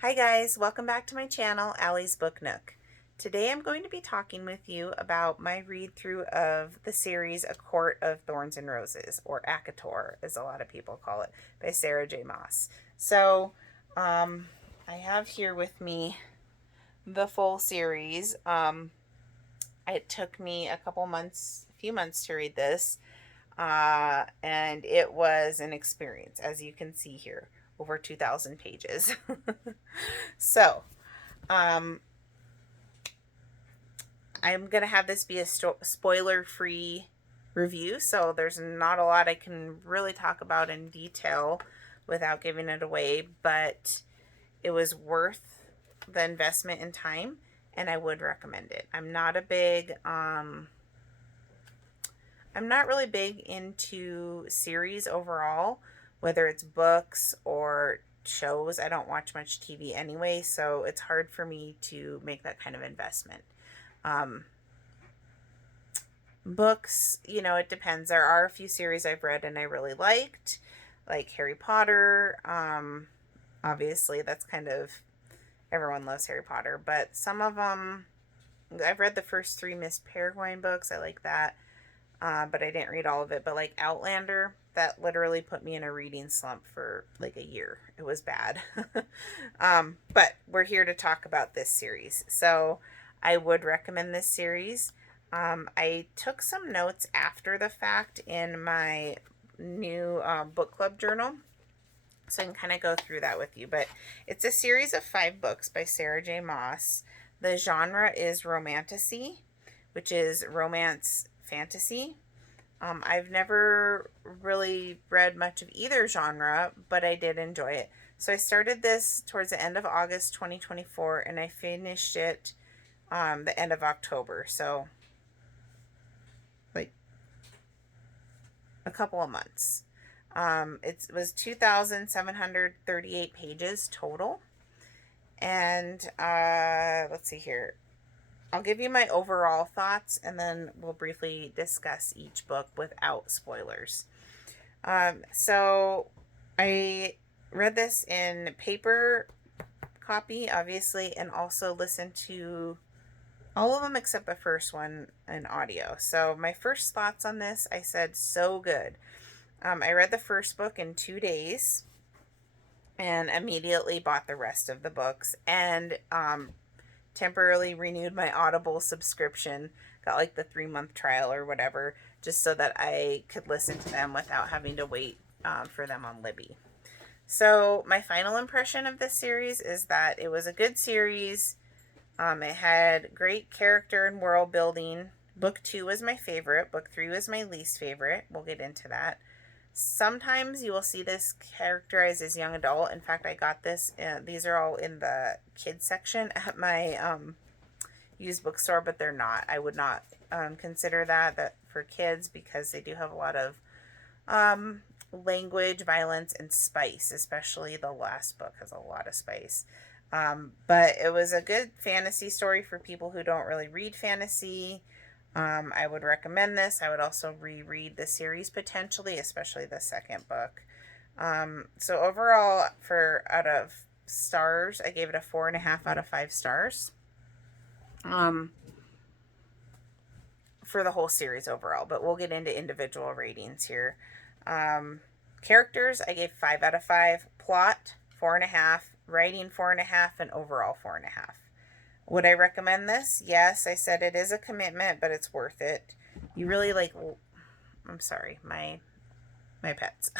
Hi guys, welcome back to my channel, Allie's Book Nook. Today I'm going to be talking with you about my read through of the series A Court of Thorns and Roses, or ACOTAR as a lot of people call it, by Sarah J. Maas. So I have here with me the full series. It took me a few months to read this, and it was an experience, as you can see here, over 2,000 pages. So, um, I'm going to have this be a spoiler-free review, so there's not a lot I can really talk about in detail without giving it away, but it was worth the investment in time, and I would recommend it. I'm not really big into series overall, whether it's books or shows. I don't watch much TV anyway, so it's hard for me to make that kind of investment. Um, Books, it depends. There are a few series I've read and I really liked, like Harry Potter. Obviously, that's kind of, everyone loves Harry Potter, but some of them, I've read the first three Miss Peregrine books. I like that. But I didn't read all of it. But like Outlander, that literally put me in a reading slump for like a year. It was bad. But we're here to talk about this series. So I would recommend this series. I took some notes after the fact in my new book club journal. So I can kind of go through that with you. But it's a series of 5 books by Sarah J. Maas. The genre is romantasy, which is romance fantasy. I've never really read much of either genre, but I did enjoy it. So I started this towards the end of August 2024, and I finished it the end of October. So, like, a couple of months. It was 2,738 pages total. And let's see here. I'll give you my overall thoughts, and then we'll briefly discuss each book without spoilers. So I read this in paper copy, obviously, and also listened to all of them except the first one in audio. So my first thoughts on this, I said, so good. I read the first book in 2 days and immediately bought the rest of the books, and temporarily renewed my Audible subscription, got like the 3-month trial or whatever, just so that I could listen to them without having to wait for them on Libby. So my final impression of this series is that it was a good series. It had great character and world building. Book 2 was my favorite. Book 3 was my least favorite. We'll get into that. Sometimes you will see this characterized as young adult. In fact, I got this. These are all in the kids section at my used bookstore, but they're not. I would not consider that for kids, because they do have a lot of language, violence, and spice. Especially the last book has a lot of spice. But it was a good fantasy story for people who don't really read fantasy. I would recommend this. I would also reread the series potentially, especially the second book. So overall, out of stars, I gave it a 4.5 out of 5 stars. For the whole series overall, but we'll get into individual ratings here. Characters, I gave 5 out of 5. Plot, 4.5. Writing, 4.5, and overall 4.5. Would I recommend this? Yes, I said it is a commitment, but it's worth it. You really I'm sorry, my pets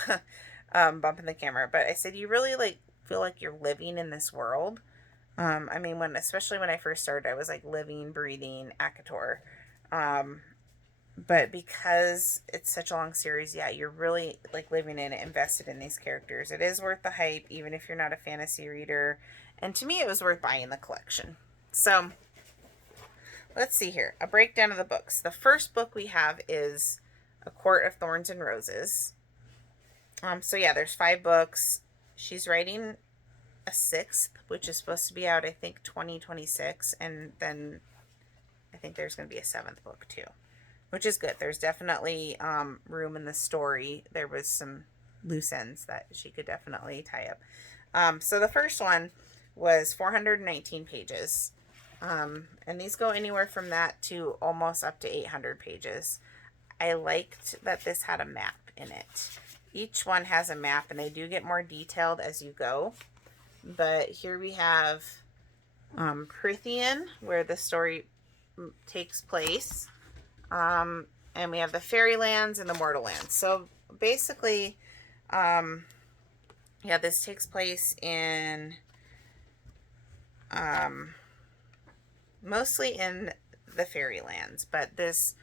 bumping the camera, but I said you really feel like you're living in this world. I mean, especially when I first started, I was like living, breathing ACOTAR. But because it's such a long series, yeah, you're really like living in it, invested in these characters. It is worth the hype, even if you're not a fantasy reader. And to me, it was worth buying the collection. So let's see here. A breakdown of the books. The first book we have is A Court of Thorns and Roses. So yeah, there's 5 books. She's writing a 6th, which is supposed to be out, I think, 2026. And then I think there's going to be a 7th book too, which is good. There's definitely room in the story. There was some loose ends that she could definitely tie up. So the first one was 419 pages. And these go anywhere from that to almost up to 800 pages. I liked that this had a map in it. Each one has a map, and they do get more detailed as you go. But here we have Prithian, where the story takes place. And we have the Fairylands and the Mortal Lands. So basically, yeah, this takes place in mostly in the Fairylands, but this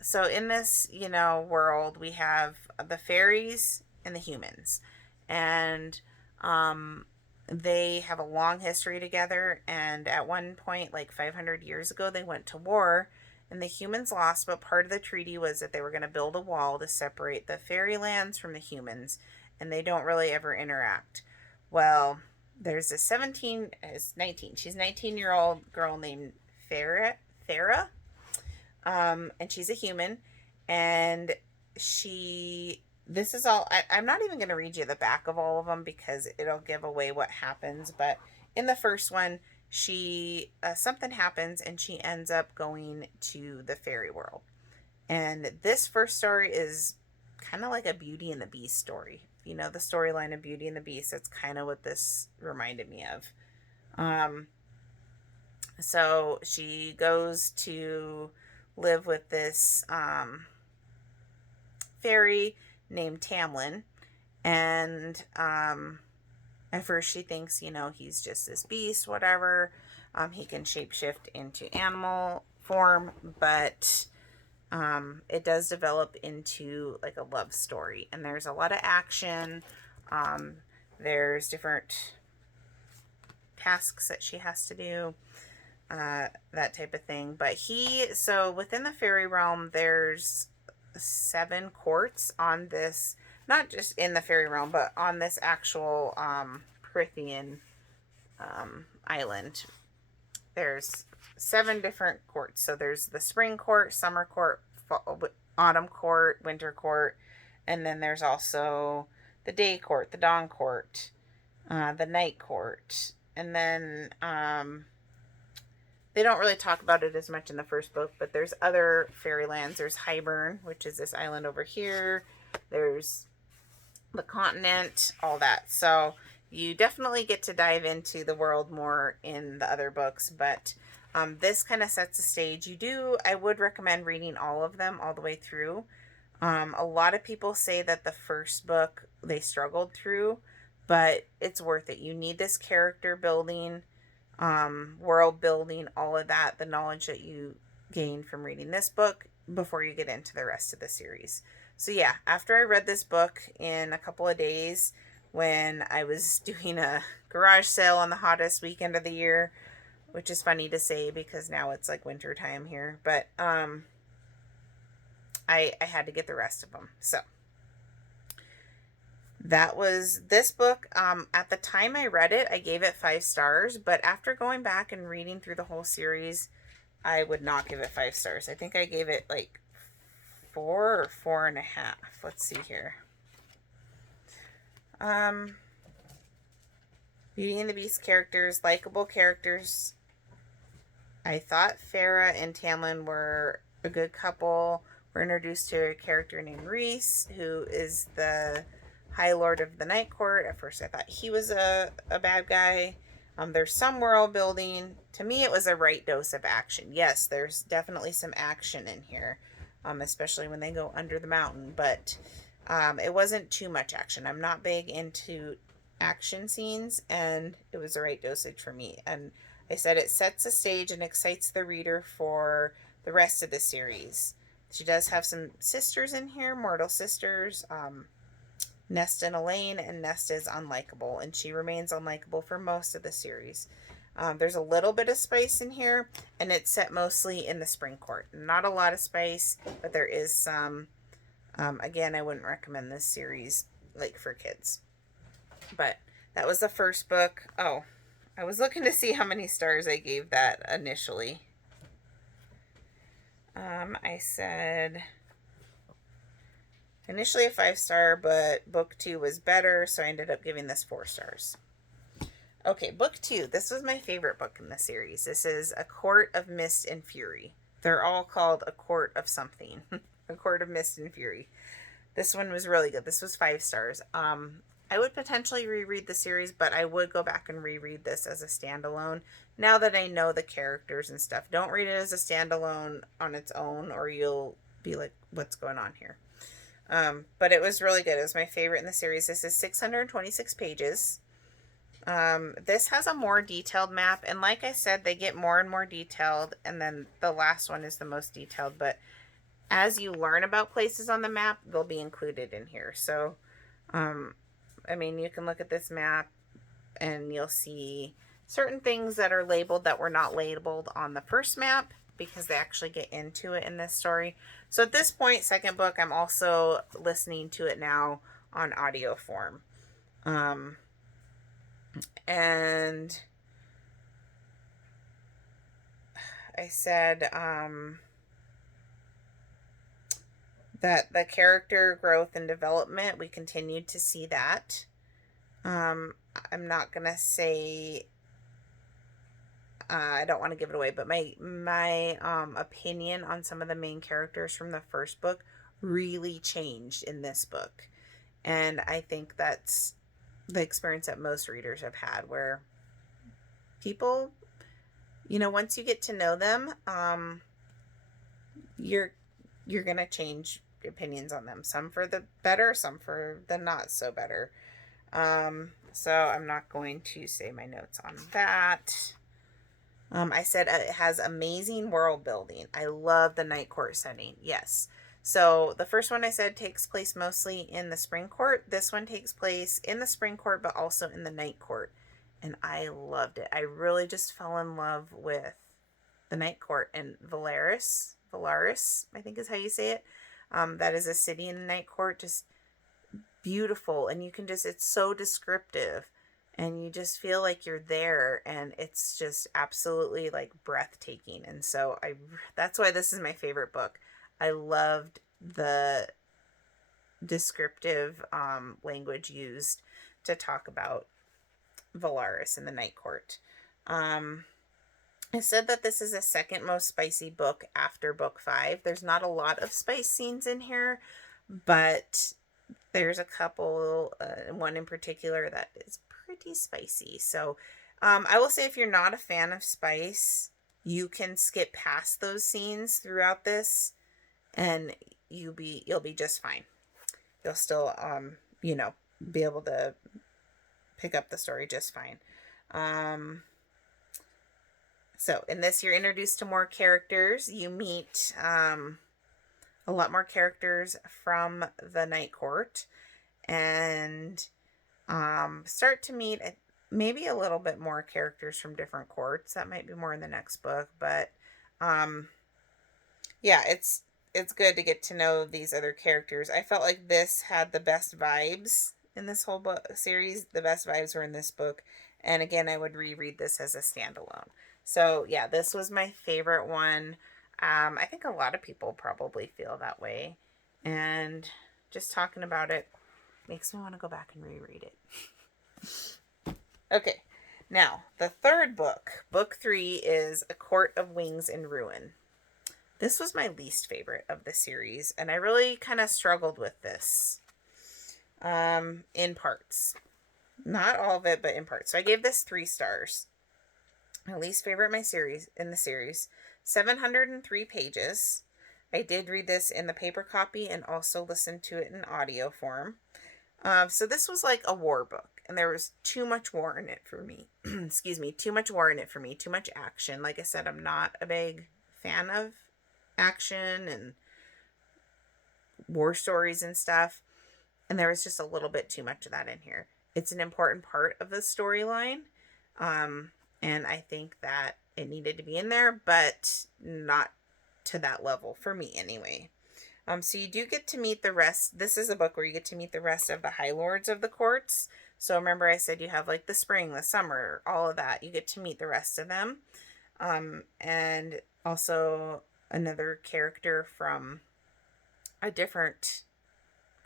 so in this, world, we have the fairies and the humans, and they have a long history together. And at one point, like 500 years ago, they went to war, and the humans lost. But part of the treaty was that they were going to build a wall to separate the Fairylands from the humans, and they don't really ever interact. Well, there's a she's 19-year-old girl named Farah, and she's a human, and this is all, I'm not even going to read you the back of all of them because it'll give away what happens, but in the first one, something happens, and she ends up going to the fairy world. And this first story is kind of like a Beauty and the Beast story. The storyline of Beauty and the Beast, that's kind of what this reminded me of. So she goes to live with this fairy named Tamlin, and at first she thinks, he's just this beast, whatever. He can shapeshift into animal form, but it does develop into like a love story, and there's a lot of action. There's different tasks that she has to do, that type of thing. But so within the fairy realm, there's 7 courts on this, not just in the fairy realm, but on this actual Prithian island. There's 7 different courts. So there's the spring court, summer court, autumn court, winter court, and then there's also the day court, the dawn court, the night court, and then they don't really talk about it as much in the first book, but there's other fairylands. There's Hybern, which is this island over here. There's the continent, all that. So you definitely get to dive into the world more in the other books, but this kind of sets the stage. I would recommend reading all of them all the way through. A lot of people say that the first book they struggled through, but it's worth it. You need this character building, world building, all of that, the knowledge that you gain from reading this book before you get into the rest of the series. So yeah, after I read this book in a couple of days, when I was doing a garage sale on the hottest weekend of the year, which is funny to say because now it's like winter time here, but I had to get the rest of them. So that was this book. At the time I read it, I gave it 5 stars, but after going back and reading through the whole series, I would not give it 5 stars. I think I gave it like 4 or 4.5. Let's see here. Beauty and the Beast characters, likable characters. I thought Farah and Tamlin were a good couple. We're introduced to a character named Reese, who is the High Lord of the Night Court. At first I thought he was a bad guy. There's some world building. To me, it was a right dose of action. Yes, there's definitely some action in here, especially when they go under the mountain, but it wasn't too much action. I'm not big into action scenes, and it was the right dosage for me. And I said it sets the stage and excites the reader for the rest of the series. She does have some sisters in here, mortal sisters, Nesta and Elaine, and Nesta is unlikable, and she remains unlikable for most of the series. There's a little bit of spice in here, and it's set mostly in the spring court. Not a lot of spice, but there is some. Again, I wouldn't recommend this series like for kids. But that was the first book. Oh, I was looking to see how many stars I gave that initially. I said initially a 5-star, but book 2 was better, so I ended up giving this 4 stars. Okay, book 2. This was my favorite book in the series. This is A Court of Mist and Fury. They're all called A Court of something. A Court of Mist and Fury. This one was really good. This was 5 stars. I would potentially reread the series, but I would go back and reread this as a standalone now that I know the characters and stuff. Don't read it as a standalone on its own, or you'll be like, what's going on here? But it was really good. It was my favorite in the series. This is 626 pages. This has a more detailed map, and like I said, they get more and more detailed, and then the last one is the most detailed, but as you learn about places on the map, they'll be included in here. So, I mean, you can look at this map and you'll see certain things that are labeled that were not labeled on the first map because they actually get into it in this story. So at this point, second book, I'm also listening to it now on audio form. And I said that the character growth and development, we continued to see that. I'm not gonna say I don't want to give it away, but my opinion on some of the main characters from the first book really changed in this book, and I think that's the experience that most readers have had, where people, once you get to know them, you're gonna change opinions on them, some for the better, some for the not so better. So I'm not going to say my notes on that. I said it has amazing world building. I love the night court setting. Yes. So the first one I said takes place mostly in the spring court. This one takes place in the spring court, but also in the night court. And I loved it. I really just fell in love with the night court, and Valaris, I think is how you say it. That is a city in the night court, just beautiful. And you can just, it's so descriptive, and you just feel like you're there, and it's just absolutely like breathtaking. And so that's why this is my favorite book. I loved the descriptive language used to talk about Valaris in the night court. I said that this is the second most spicy book after book 5. There's not a lot of spice scenes in here, but there's a couple, one in particular that is pretty spicy. So I will say, if you're not a fan of spice, you can skip past those scenes throughout this, and you'll be just fine. You'll still be able to pick up the story just fine. So in this, you're introduced to more characters. You meet a lot more characters from the night court, and start to meet maybe a little bit more characters from different courts. That might be more in the next book, but yeah, it's good to get to know these other characters. I felt like this had the best vibes in this whole book series. The best vibes were in this book, and again, I would reread this as a standalone. So yeah, this was my favorite one. I think a lot of people probably feel that way, and just talking about it makes me want to go back and reread it. Okay, now the third book, book 3, is A Court of Wings and Ruin. This was my least favorite of the series, and I really kind of struggled with this in parts. Not all of it, but in parts. So I gave this 3 stars. My least favorite in the series. 703 pages. I did read this in the paper copy and also listened to it in audio form. So this was like a war book, and there was too much war in it for me. Excuse me, too much war in it for me. Too much action. Like I said, I'm not a big fan of action and war stories and stuff, and there was just a little bit too much of that in here. It's an important part of the storyline, and I think that it needed to be in there, but not to that level for me anyway. So you do get to meet the rest. This is a book where you get to meet the rest of the High Lords of the courts. So remember I said you have like the spring, the summer, all of that. You get to meet the rest of them. And also another character from a different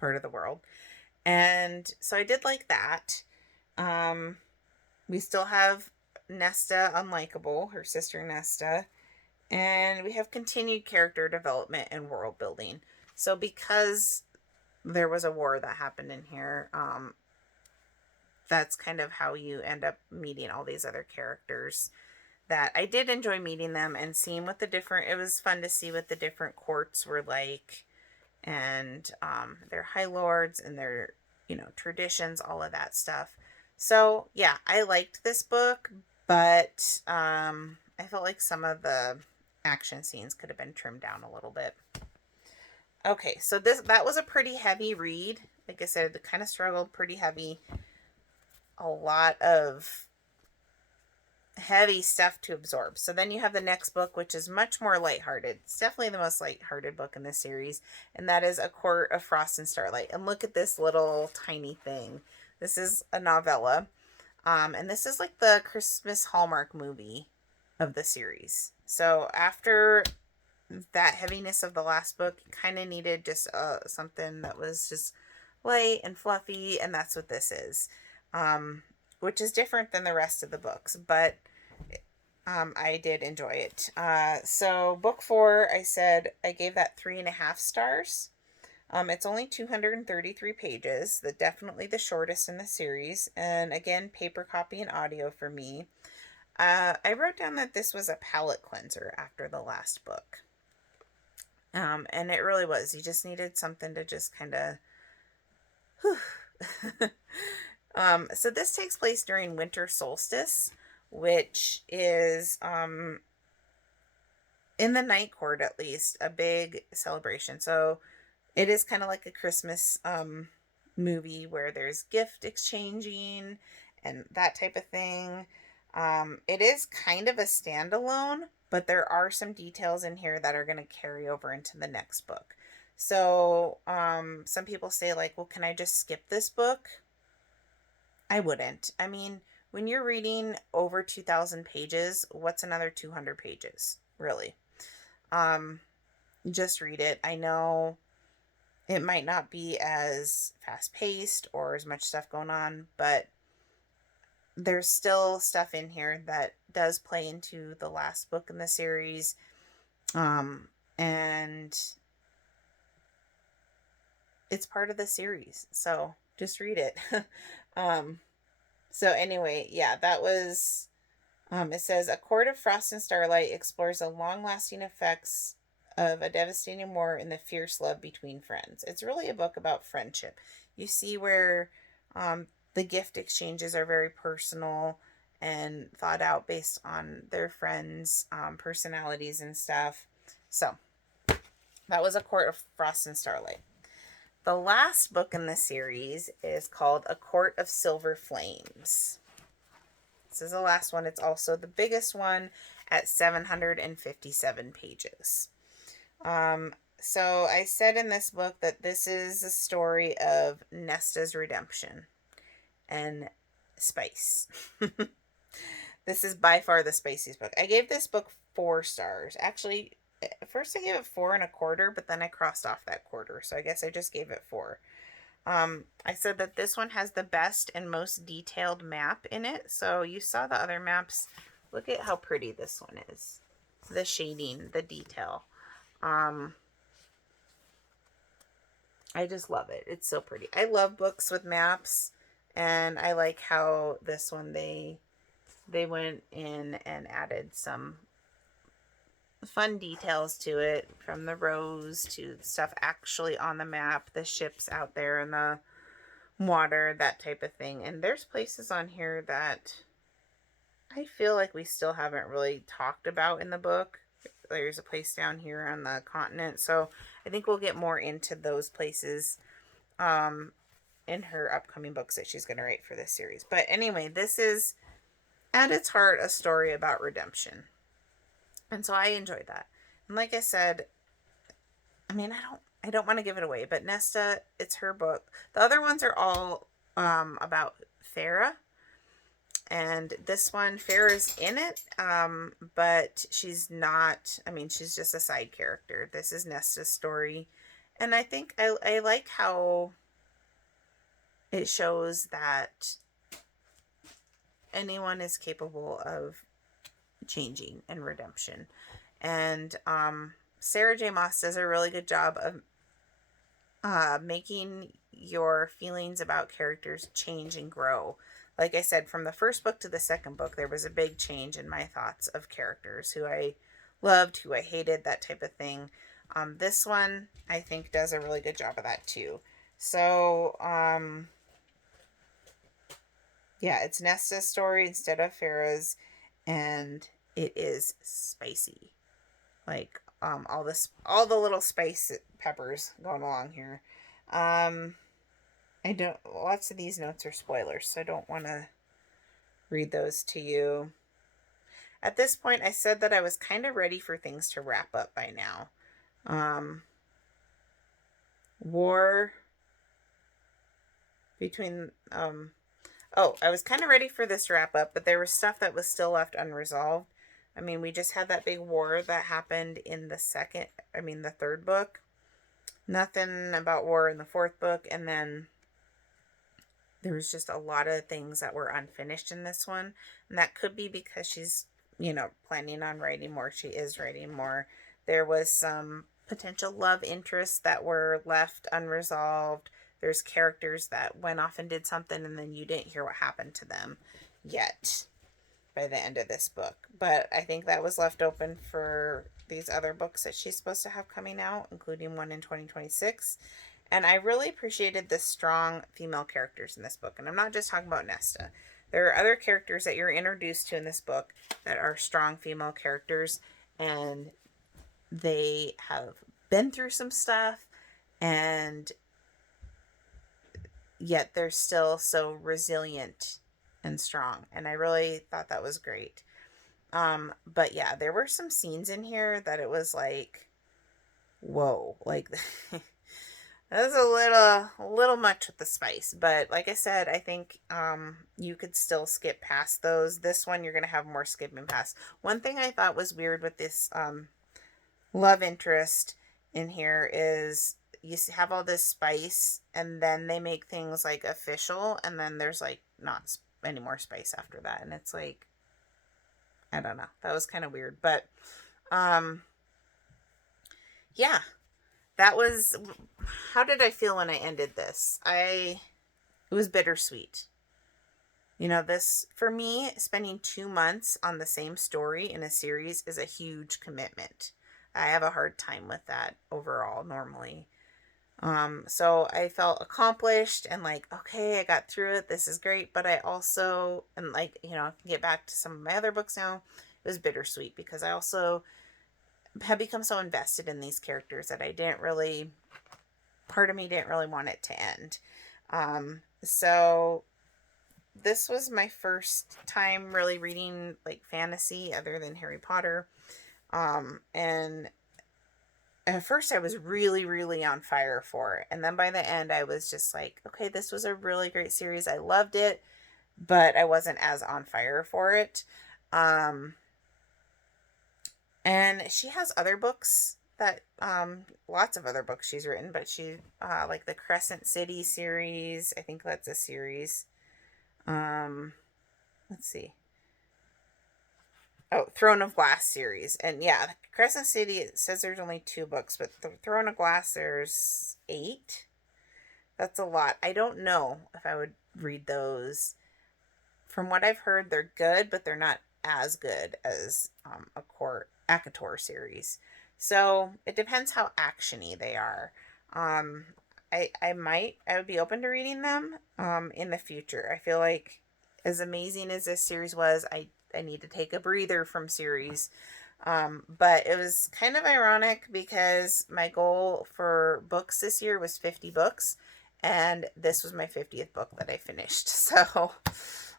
part of the world. And so I did like that. We still have Nesta unlikable, her sister Nesta, and we have continued character development and world building. So because there was a war that happened in here, that's kind of how you end up meeting all these other characters that I did enjoy meeting them and seeing what the different, it was fun to see what the different courts were like, and their high lords and their, traditions, all of that stuff. So yeah, I liked this book, but I felt like some of the action scenes could have been trimmed down a little bit. Okay, so that was a pretty heavy read. Like I said, kind of struggled, pretty heavy. A lot of heavy stuff to absorb. So then you have the next book, which is much more lighthearted. It's definitely the most lighthearted book in this series, and that is A Court of Frost and Starlight. And look at this little tiny thing. This is a novella, and this is like the Christmas Hallmark movie of the series. So after that heaviness of the last book, kind of needed just something that was just light and fluffy, and that's what this is. Which is different than the rest of the books, but I did enjoy it. So book 4, I said I gave that 3.5 stars. It's only 233 pages, definitely the shortest in the series, and again, paper copy and audio for me. I wrote down that this was a palate cleanser after the last book. And it really was. You just needed something to just kind of so this takes place during winter solstice, which is in the night court, at least, a big celebration. So it is kind of like a Christmas movie where there's gift exchanging and that type of thing. It is kind of a standalone, but there are some details in here that are going to carry over into the next book. So some people say, like, well, can I just skip this book? I wouldn't. I mean, when you're reading over 2,000 pages, what's another 200 pages, really? Just read it. I know it might not be as fast-paced or as much stuff going on, but there's still stuff in here that does play into the last book in the series. And it's part of the series, so just read it. So anyway, yeah, that was, it says, A Court of Frost and Starlight explores the long-lasting effects of a devastating war and the fierce love between friends. It's really a book about friendship. You see where the gift exchanges are very personal and thought out based on their friends' personalities and stuff. So that was A Court of Frost and Starlight. The last book in the series is called A Court of Silver Flames. This is the last one. It's also the biggest one at 757 pages. So I said in this book that this is a story of Nesta's redemption and spice. This is by far the spiciest book. I gave this book 4 stars. Actually, at first I gave it 4.25, but then I crossed off that quarter, so I guess I just gave it 4. I said that this one has the best and most detailed map in it. So you saw the other maps. Look at how pretty this one is. The shading, the detail. I just love it. It's so pretty. I love books with maps, and I like how this one they went in and added some fun details to it, from the rows to stuff actually on the map, the ships out there in the water, that type of thing. And there's places on here that I feel like we still haven't really talked about in the book. There's a place down here on the continent, so I think we'll get more into those places in her upcoming books that she's going to write for this series. But anyway, this is at its heart a story about redemption. And so I enjoyed that. And like I said, I mean, I don't want to give it away, but Nesta, it's her book. The other ones are all about Farah. And this one, Farah's in it, but she's not, I mean, she's just a side character. This is Nesta's story. And I think I like how it shows that anyone is capable of changing and redemption. And Sarah J. Maas does a really good job of making your feelings about characters change and grow. Like I said, from the first book to the second book, there was a big change in my thoughts of characters, who I loved, who I hated, that type of thing. This one, I think, does a really good job of that too. So, yeah, it's Nesta's story instead of Farah's, and it is spicy. Like, all the little spice peppers going along here. Um, I don't, lots of these notes are spoilers, so I don't want to read those to you. At this point, I said that I was kind of ready for things to wrap up by now. War between, I was kind of ready for this wrap up, but there was stuff that was still left unresolved. I mean, we just had that big war that happened in the third book. Nothing about war in the fourth book, and then there was just a lot of things that were unfinished in this one, and that could be because she's, planning on writing more. She is writing more. There was some potential love interests that were left unresolved. There's characters that went off and did something, and then you didn't hear what happened to them yet by the end of this book. But I think that was left open for these other books that she's supposed to have coming out, including one in 2026. And I really appreciated the strong female characters in this book. And I'm not just talking about Nesta. There are other characters that you're introduced to in this book that are strong female characters, and they have been through some stuff, and yet they're still so resilient and strong. And I really thought that was great. But yeah, there were some scenes in here that it was like, whoa, like that was a little much with the spice. But like I said, I think you could still skip past those. This one, you're going to have more skipping past. One thing I thought was weird with this love interest in here is you have all this spice, and then they make things like official, and then there's like not any more spice after that, and it's like, I don't know, that was kind of weird. But yeah, that was, how did I feel when I ended this? It was bittersweet. This, for me, spending 2 months on the same story in a series is a huge commitment. I have a hard time with that overall normally. So I felt accomplished and like, okay, I got through it. This is great. But I also, and like, I can get back to some of my other books now. It was bittersweet because I also have become so invested in these characters that part of me didn't really want it to end. So this was my first time really reading like fantasy other than Harry Potter. And at first I was really, really on fire for it. And then by the end, I was just like, okay, this was a really great series. I loved it, but I wasn't as on fire for it. And she has other books that, lots of other books she's written, but she, like the Crescent City series, I think that's a series. Let's see. Oh, Throne of Glass series. And yeah, Crescent City, it says there's only 2 books, but the Throne of Glass, there's 8. That's a lot. I don't know if I would read those. From what I've heard, they're good, but they're not as good as ACOTAR series. So it depends how actiony they are. I would be open to reading them in the future. I feel like as amazing as this series was, I need to take a breather from series. But it was kind of ironic because my goal for books this year was 50 books, and this was my 50th book that I finished. So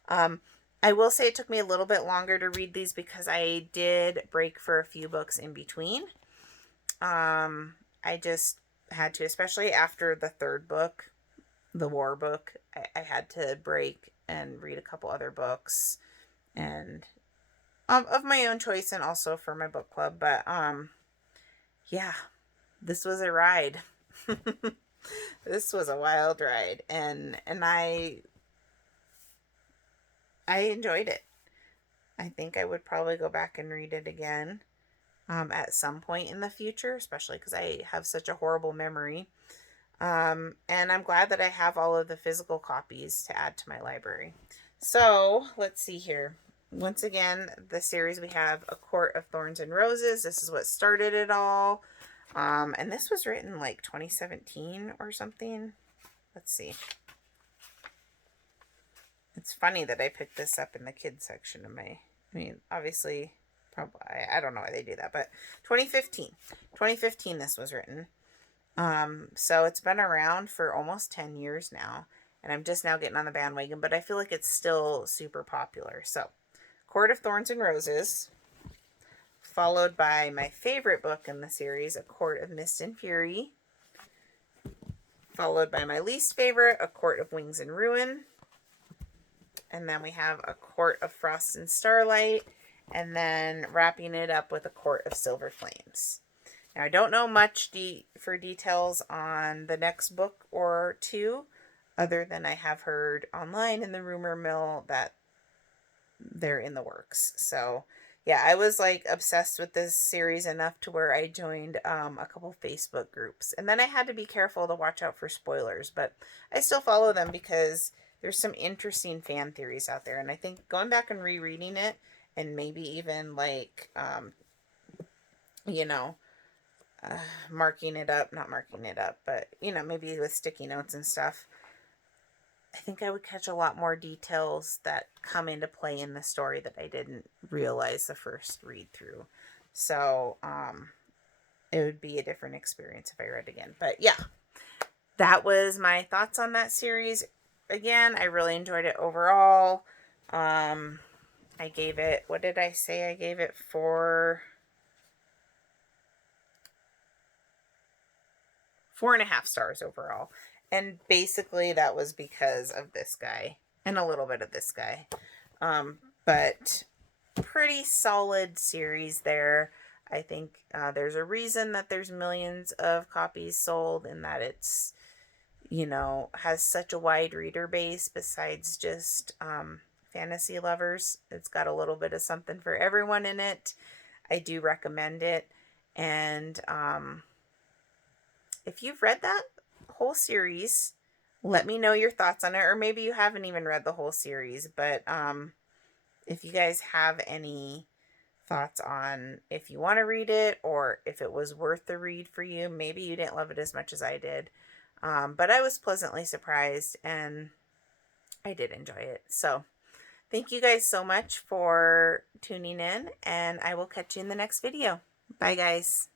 I will say it took me a little bit longer to read these because I did break for a few books in between. I just had to, especially after the third book, the war book, I had to break and read a couple other books, and of my own choice and also for my book club. But yeah, this was a ride. This was a wild ride, and I I enjoyed it. I think I would probably go back and read it again at some point in the future, especially because I have such a horrible memory. And I'm glad that I have all of the physical copies to add to my library. So let's see here. Once again, the series we have A Court of Thorns and Roses. This is what started it all. And this was written like 2017 or something. Let's see. It's funny that I picked this up in the kids section of my, I mean, obviously, probably, I don't know why they do that, but 2015. 2015 this was written. So it's been around for almost 10 years now, and I'm just now getting on the bandwagon, but I feel like it's still super popular. So, Court of Thorns and Roses, followed by my favorite book in the series, A Court of Mist and Fury, followed by my least favorite, A Court of Wings and Ruin, and then we have A Court of Frost and Starlight, and then wrapping it up with A Court of Silver Flames. Now, I don't know much for details on the next book or two, other than I have heard online in the rumor mill that they're in the works. So, yeah, I was like obsessed with this series enough to where I joined a couple Facebook groups. And then I had to be careful to watch out for spoilers, but I still follow them because there's some interesting fan theories out there. And I think going back and rereading it and maybe even like, you know, marking it up, not marking it up, but, you know, maybe with sticky notes and stuff, I think I would catch a lot more details that come into play in the story that I didn't realize the first read through. So, it would be a different experience if I read again. But yeah, that was my thoughts on that series. Again, I really enjoyed it overall. I gave it, what did I say? I gave it 4.5 stars overall. And basically that was because of this guy and a little bit of this guy. But pretty solid series there. I think there's a reason that there's millions of copies sold and that it's, you know, has such a wide reader base besides just fantasy lovers. It's got a little bit of something for everyone in it. I do recommend it. And if you've read that whole series, let me know your thoughts on it, or maybe you haven't even read the whole series, but if you guys have any thoughts on if you want to read it or if it was worth the read for you. Maybe you didn't love it as much as I did, but I was pleasantly surprised and I did enjoy it. So thank you guys so much for tuning in, and I will catch you in the next video. Bye guys.